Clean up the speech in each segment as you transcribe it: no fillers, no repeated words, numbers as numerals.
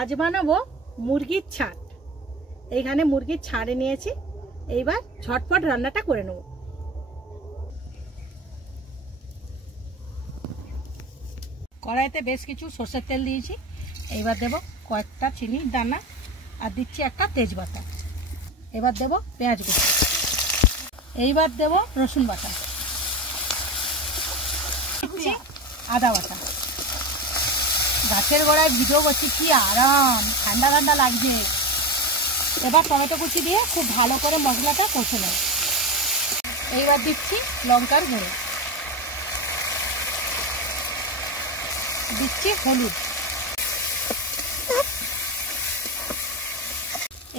আজ বানাবো মুরগির ছাট। এইখানে মুরগির ছাড়ে নিয়েছি। এইবার ঝটপট রান্নাটা করে নেব। কড়াইতে বেশ কিছু সরষের তেল দিয়েছি। এইবার দেব কয়েকটা চিনির দানা আর দিচ্ছি একটা তেজপাতা। এবার দেব পেঁয়াজ কুচি। এইবার দেব রসুন বাটা, আদা বাটা। গাছের গোড়ায় ভিডিও করছি, কি আরাম, ঠান্ডা ঠান্ডা লাগছে। এবার টমেটো কুচি দিয়ে খুব ভালো করে মশলাটা কষে নেব। এইবার দিচ্ছি লঙ্কার গুঁড়ো, দিচ্ছি হলুদ,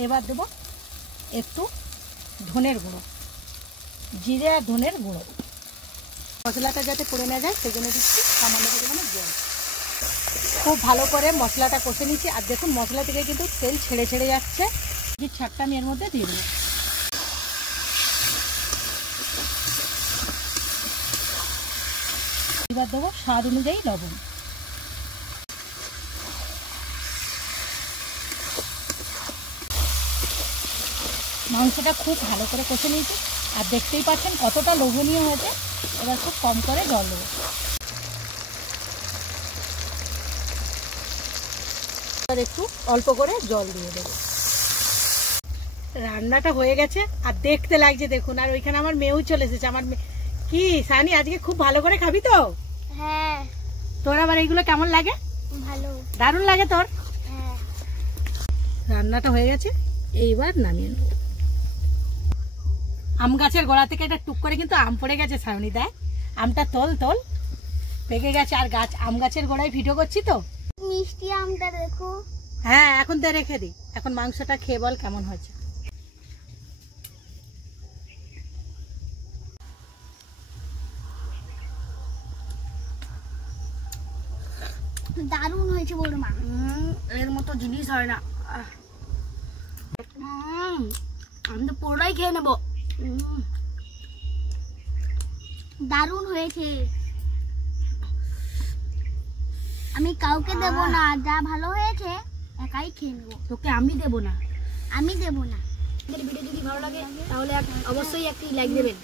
এবার দেব একটু ধনের গুঁড়ো, জিরে আর ধনের গুঁড়ো। মশলাটা যাতে পুড়ে না যায় সেজন্য দিচ্ছি সামান্য পরিমাণে জল। খুব ভালো করে মশলাটা কষে নিচ্ছি। আর দেখুন মশলা থেকে কিন্তু তেল ছেড়ে ছেড়ে যাচ্ছে। যে ছাটটা আমি এর মধ্যে দিয়ে দেবো। এবার দেবো স্বাদ অনুযায়ী লবণ। মাংসটা খুব ভালো করে কষে নিয়েছি। আর দেখতেই পাচ্ছেন কতটা লোভনীয় হয়েছে। এবার খুব কম করে জল দেবো। এবার একটু অল্প করে জল দিয়ে দেবো। রান্নাটা হয়ে গেছে আর দেখতে লাগছে দেখুন। আর ওইখানে আমার মেয়েও চলে এসেছে। আমার কি সানি, আজকে খুব ভালো করে খাবি তো? হ্যাঁ। তোর আবার এইগুলো কেমন লাগে? ভালো, দারুণ লাগে তোর? হ্যাঁ। রান্নাটা হয়ে গেছে, এইবার নামিয়ে নেব। আম গাছের গোড়া থেকে এটা টুক করে কিন্তু আম পড়ে গেছে। সায়নী দেয়, আমটা তোল তোল, পেকে গেছে। আর আম গাছের গোড়ায় ভিডিও করছি তো। মিষ্টি আমটা দেখো। হ্যাঁ, এখন তো রেখে দিই। এখন মাংসটা খেয়ে বল কেমন হয়েছে। দারুণ হয়েছে বড় মা। এর মতো জিনিস হয় না। আমি তো পুরোটাই খেয়ে নেবো। দারুণ হয়েছে। আমি কাউকে দেব না, যা ভালো হয়েছে একাই খেয়ে নেবো। তোকে আমি দেবো না। আমি দেব না। ভিডিও যদি ভালো লাগে তাহলে অবশ্যই একটি লাইক দেবেন।